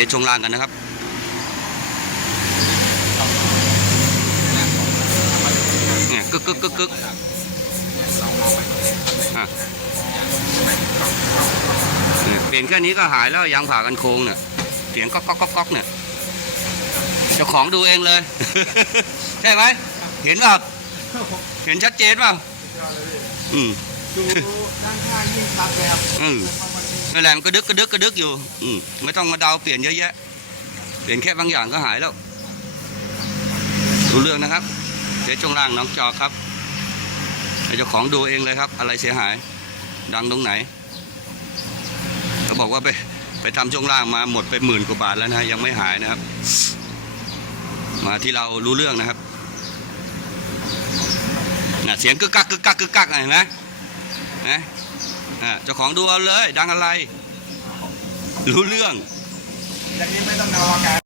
ดี๋ยวช่วงล่างกันนะครับเนี่ยกึกกึกกึกกึกอะเนี่ยเปลี่ยนแค่นี้ก็หายแล้วยางผ่ากันโค้งเนี่ยเสียงก๊อกก๊อกก๊อกก๊อกเนี่ยเจ้าของดูเองเลย ใช่ไหมเห็นเปล่าเห็นชัดเจนเปล่าอืมดูด้านข้างยิ่งตัดแบบอืม นั่นแหละมันก็ดึกกระดึกกระดึกอยู่อืมไม่ต้องมาเดาเปลี่ยนเยอะแยะ เปลี่ยนแค่บางอย่างก็หายแล้วรู้เรื่องนะครับเดี๋ยวช่วงล่างน้องจอครับเจ้าของดูเองเลยครับ อะไรเสียหาย ดังตรงไหนเขาบอกว่าไปไปทำช่วงล่างมาหมดไปหมื่นกว่าบาทแล้วนะยังไม่หายนะครับ มาที่เรารู้เรื่องนะครับน่ะเสียงกึกกักกึกกักกึกกักเห็นไหม นะเจ้าของดูเอาเลย ดังอะไร รู้เรื่องอย่างนี้ไม่ต้องเดาอาการ